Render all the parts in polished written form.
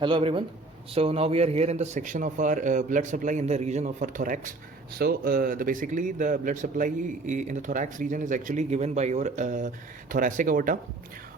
Hello everyone. So now we are here in the section of our blood supply in the region of our thorax. So basically the blood supply in the thorax region is actually given by your thoracic aorta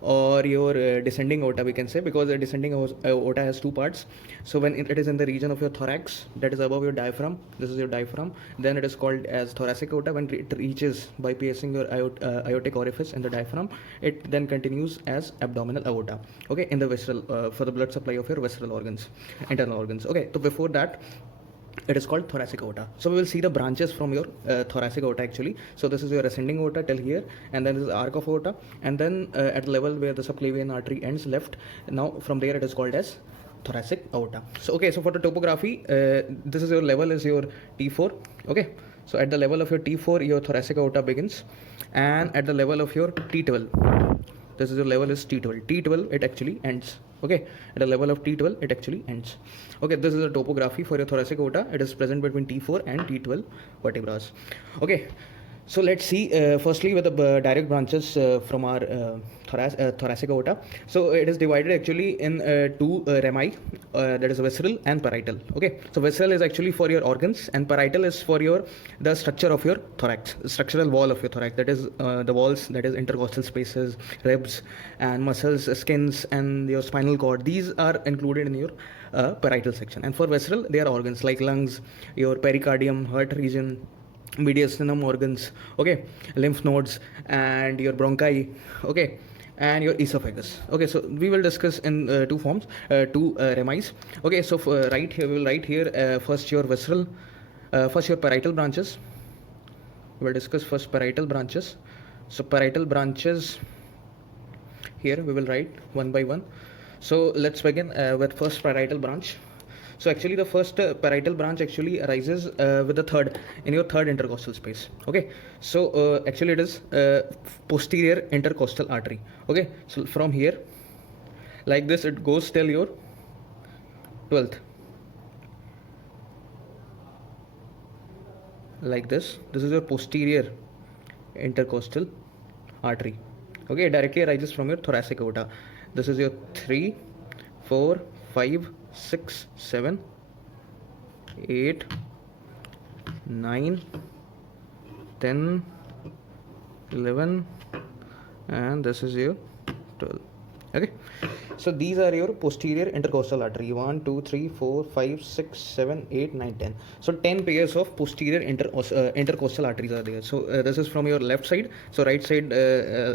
or your descending aorta, we can say, because the descending aorta has two parts. So when it is in the region of your thorax, that is above your diaphragm, this is your diaphragm, then it is called as thoracic aorta. When it reaches by piercing your aortic orifice in the diaphragm, it then continues as abdominal aorta, okay, in the visceral for the blood supply of your visceral organs, internal organs. Okay, so before that it is called thoracic aorta. So we will see the branches from your thoracic aorta actually. So this is your ascending aorta till here, and then this is arc of aorta, and then at the level where the subclavian artery ends left, now from there it is called as thoracic aorta. So okay, so for the topography, this is your level is your T4. Okay, so at the level of your T4 your thoracic aorta begins, and at the level of your T12, this is your level is T12. T12 it actually ends. Okay, at a level of T12 it actually ends. Okay, this is a topography for your thoracic aorta. It is present between T4 and T12 vertebrae. Okay, so let's see firstly with the direct branches from our thoracic aorta. So it is divided actually in two rami, that is visceral and parietal. Okay, so visceral is actually for your organs, and parietal is for your the structure of your thorax, the structural wall of your thorax, that is the walls, that is intercostal spaces, ribs and muscles, skins, and your spinal cord. These are included in your parietal section. And for visceral, they are organs like lungs, your pericardium, heart region, mediastinum organs, okay, lymph nodes, and your bronchi, okay, and your esophagus. Okay, so we will discuss in two forms, two remis. Okay, so for right here we will write here first your visceral, first your parietal branches. We will discuss first parietal branches. So parietal branches, here we will write one by one. So let's begin with first parietal branch. So actually the first parietal branch actually arises with the third, in your third intercostal space. Okay, so actually it is posterior intercostal artery. Okay, so from here like this it goes till your 12th, like this. This is your posterior intercostal artery. Okay, directly arises from your thoracic aorta. This is your 3, 4, 5, 6, 7, 8, 9, 10, 11, and this is your 12. Okay, so these are your posterior intercostal artery. 1, 2, 3, 4, 5, 6, 7, 8, 9, 10. So 10 pairs of posterior intercostal arteries are there. So this is from your left side. So right side,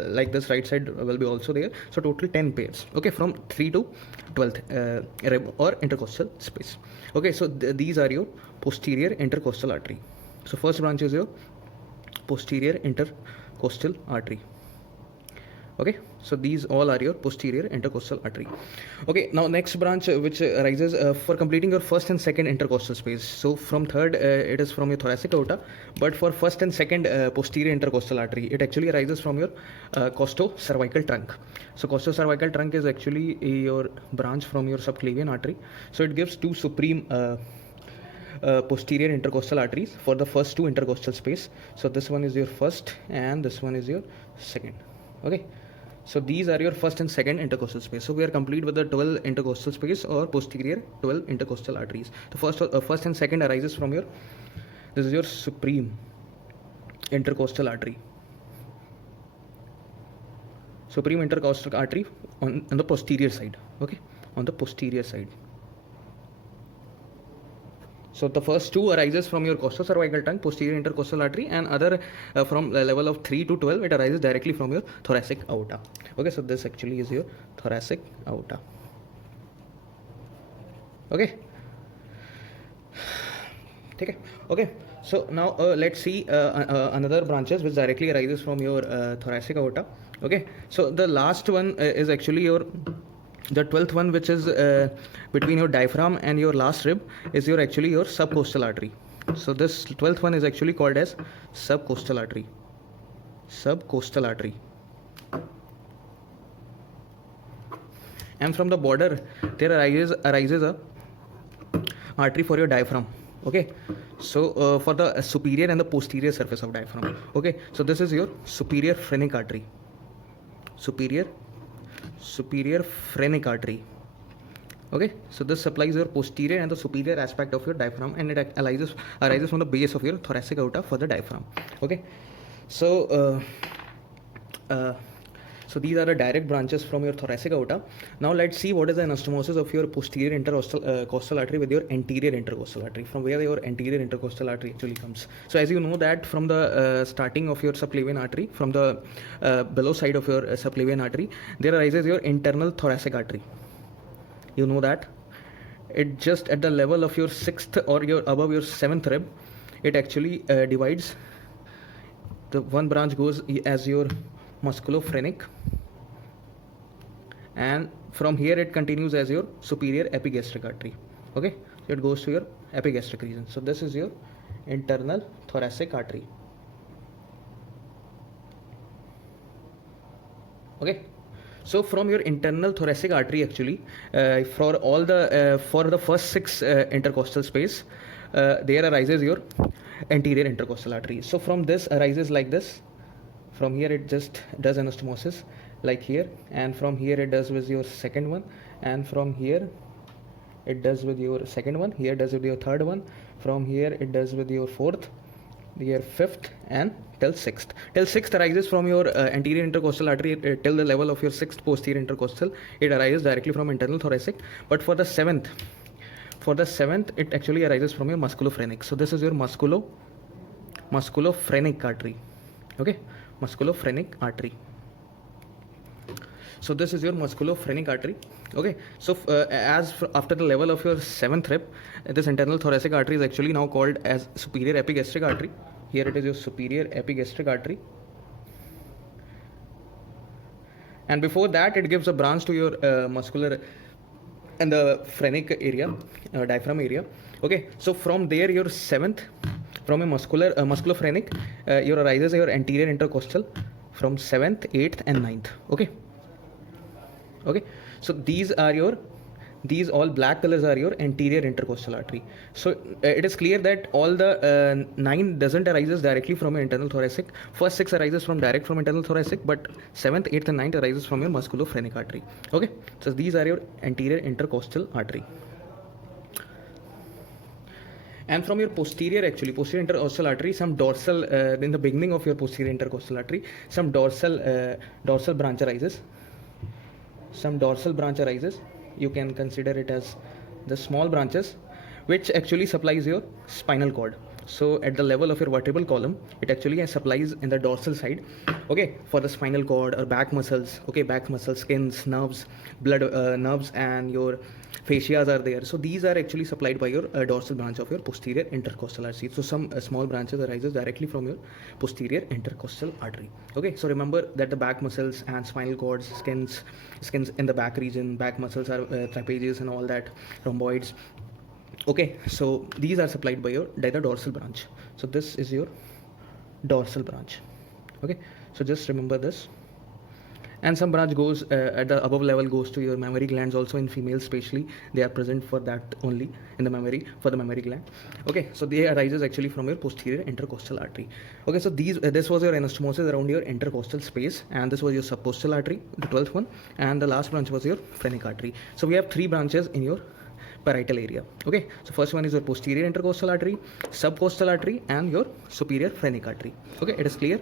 like this, right side will be also there. So total 10 pairs. Okay, from 3 to 12th rib or intercostal space. Okay, so these are your posterior intercostal artery. So first branch is your posterior intercostal artery. Okay, so these all are your posterior intercostal artery. Okay, now next branch which arises for completing your first and second intercostal space. So from third it is from your thoracic aorta, but for first and second posterior intercostal artery, it actually arises from your costocervical trunk. So costocervical trunk is actually your branch from your subclavian artery. So it gives two supreme posterior intercostal arteries for the first two intercostal space. So this one is your first and this one is your second. Okay, so these are your first and second intercostal space. So we are complete with the 12 intercostal space or posterior 12 intercostal arteries. The first and second arises from your, this is your supreme intercostal artery. Supreme intercostal artery on the posterior side. Okay, on the posterior side. So the first two arises from your costocervical trunk, posterior intercostal artery, and other from the level of 3 to 12, it arises directly from your thoracic aorta. Okay, so this actually is your thoracic aorta. Okay. Okay, so now let's see another branches which directly arises from your thoracic aorta. Okay, so the last one is actually your, the 12th one, which is between your diaphragm and your last rib, is your actually your subcostal artery. So this 12th one is actually called as subcostal artery. Subcostal artery. And from the border there arises a artery for your diaphragm. Okay, so for the superior and the posterior surface of diaphragm. Okay, so this is your superior phrenic artery. Superior phrenic artery. Okay, so this supplies your posterior and the superior aspect of your diaphragm, and it arises from the base of your thoracic aorta for the diaphragm. Okay, so uh, so these are the direct branches from your thoracic aorta. Now let's see what is the anastomosis of your posterior intercostal costal artery with your anterior intercostal artery, from where your anterior intercostal artery actually comes. So as you know that from the starting of your subclavian artery, from the below side of your subclavian artery, there arises your internal thoracic artery. You know that it just at the level of your sixth or your above your seventh rib, it actually divides. The one branch goes as your musculophrenic, and from here it continues as your superior epigastric artery. Okay, so it goes to your epigastric region. So this is your internal thoracic artery. Okay, so from your internal thoracic artery actually, for all the for the first six intercostal space, there arises your anterior intercostal artery. So from this arises like this. From here it just does anastomosis like here, and from here it does with your second one, and from here it does with your second one, here does with your third one, from here it does with your fourth, your fifth, and till sixth. Till sixth arises from your anterior intercostal artery till the level of your sixth posterior intercostal. It arises directly from internal thoracic. But for the seventh, it actually arises from your musculophrenic. So this is your musculophrenic artery. Okay, musculophrenic artery. So this is your musculophrenic artery. Okay, so after the level of your seventh rib, this internal thoracic artery is actually now called as superior epigastric artery. Here it is your superior epigastric artery, and before that it gives a branch to your muscular and the phrenic area, diaphragm area. Okay, so from there your seventh, from a musculophrenic, your arises your anterior intercostal from 7th, 8th and 9th. Okay, so these all black colors are your anterior intercostal artery. So it is clear that all the 9 doesn't arises directly from your internal thoracic. First 6 arises from internal thoracic, but 7th, 8th and 9th arises from your musculophrenic artery. Okay, so these are your anterior intercostal artery. And from your posterior intercostal artery, some dorsal, in the beginning of your posterior intercostal artery, some dorsal branch arises. You can consider it as the small branches, which actually supplies your spinal cord. So at the level of your vertebral column, it actually supplies in the dorsal side, okay, for the spinal cord or back muscles. Okay, back muscles, skins, nerves, blood, nerves, and your fascias are there. So these are actually supplied by your dorsal branch of your posterior intercostal artery. So some small branches arises directly from your posterior intercostal artery. Okay, so remember that the back muscles and spinal cords, skins in the back region, back muscles are trapezius and all that, rhomboids. Okay, so these are supplied by the dorsal branch. So this is your dorsal branch. Okay, so just remember this. And some branch goes at the above level goes to your mammary glands also. In females especially, they are present for that only in the mammary, for the mammary gland. Okay, so they arises actually from your posterior intercostal artery. Okay, so this was your anastomosis around your intercostal space, and this was your subcostal artery, the 12th one, and the last branch was your phrenic artery. So we have 3 branches in your parietal area. Okay, so first one is your posterior intercostal artery, subcostal artery, and your superior phrenic artery. Okay, it is clear.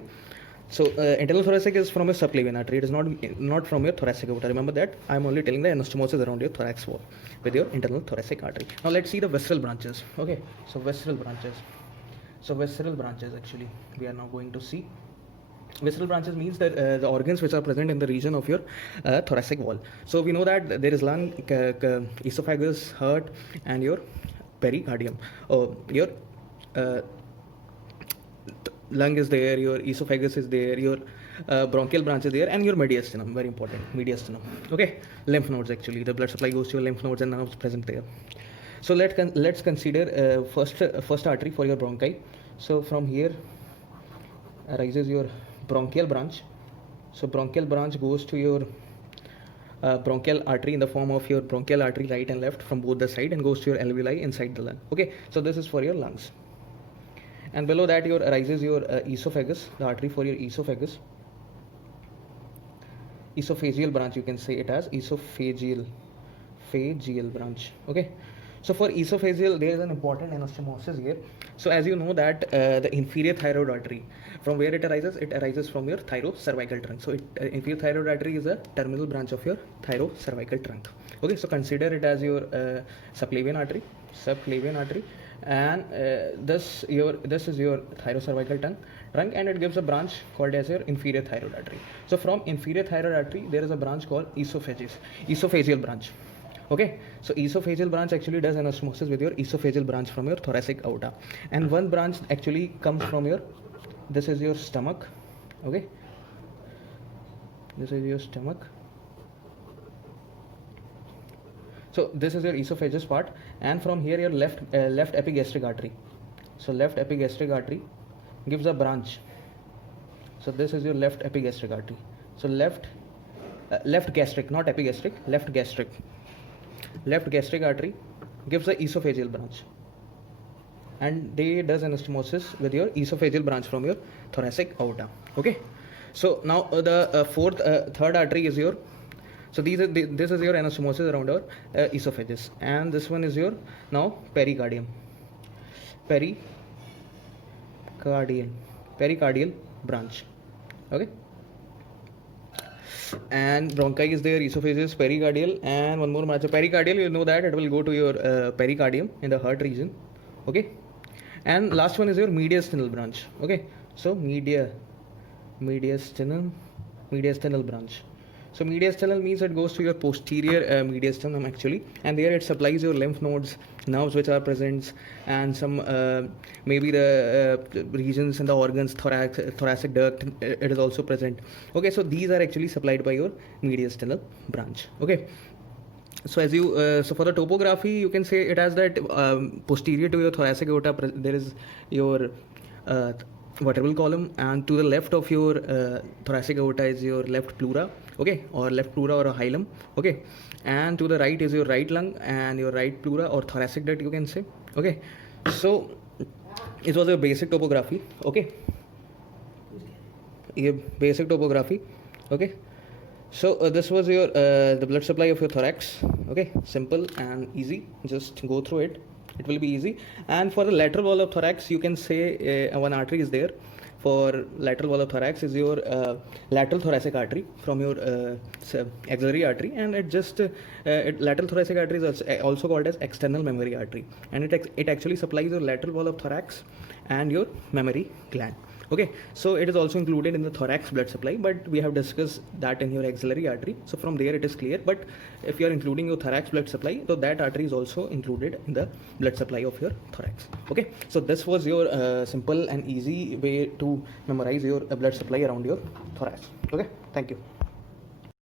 So internal thoracic is from your subclavian artery. It is not from your thoracic aorta. Remember that I am only telling the anastomosis around your thorax wall with your internal thoracic artery. Now let's see the visceral branches. Okay, so visceral branches actually we are now going to see. Visceral branches means that the organs which are present in the region of your thoracic wall. So we know that there is lung, esophagus, heart, and your pericardium. Your lung is there, your esophagus is there, your bronchial branch is there, and your mediastinum, very important, mediastinum. Okay, lymph nodes actually. The blood supply goes to your lymph nodes and nerves present there. So let's consider first artery for your bronchi. So from here arises your bronchial branch. So bronchial branch goes to your bronchial artery in the form of your bronchial artery right and left from both the side, and goes to your alveoli inside the lung. Okay, so this is for your lungs. And below that arises your esophagus, the artery for your esophagus. Esophageal branch, you can say it as esophageal esophageal branch. Okay, so for esophageal there is an important anastomosis here. So as you know that the inferior thyroid artery, from where it arises from your thyrocervical trunk. So inferior thyroid artery is a terminal branch of your thyrocervical trunk. Okay, so consider it as your subclavian artery, and this is your thyrocervical trunk, and it gives a branch called as your inferior thyroid artery. So from inferior thyroid artery there is a branch called esophageal branch. Okay, so esophageal branch actually does anastomosis with your esophageal branch from your thoracic aorta, and one branch actually comes from your, this is your stomach. Okay, this is your stomach. So this is your esophagus part, and from here your left epigastric artery. So left epigastric artery gives a branch. So this is your left epigastric artery. So left gastric, not epigastric, left gastric artery gives a esophageal branch, and they does anastomosis with your esophageal branch from your thoracic aorta. Okay, so now the third artery is your, so this is your anastomosis around our esophagus, and this one is your now pericardial branch. Okay, and bronchi is there, esophagus, pericardial, and one more branch. Pericardial, you know that it will go to your pericardium in the heart region. Okay, and last one is your mediastinal branch. Okay, so mediastinal branch. So mediastinal means it goes to your posterior mediastinum actually, and there it supplies your lymph nodes, nerves which are present, and some maybe the regions in the organs, thoracic duct, it is also present. Okay, so these are actually supplied by your mediastinal branch. Okay, so as you so for the topography you can say it has that posterior to your thoracic aorta there is your vertebral column, and to the left of your thoracic aorta is your left pleura. Okay, or left pleura or a hilum. Okay, and to the right is your right lung and your right pleura or thoracic duct, you can say. Okay, so it was a basic topography. Okay, basic topography. Okay, so this was your the blood supply of your thorax. Okay, simple and easy, just go through it, it will be easy. And for the lateral wall of thorax, you can say one artery is there. For lateral wall of thorax is your lateral thoracic artery from your axillary artery, and it just lateral thoracic artery is also called as external mammary artery, and it actually supplies your lateral wall of thorax and your mammary gland. Okay, so it is also included in the thorax blood supply, but we have discussed that in your axillary artery, so from there it is clear. But if you are including your thorax blood supply, so that artery is also included in the blood supply of your thorax. Okay, so this was your simple and easy way to memorize your blood supply around your thorax. Okay, thank you.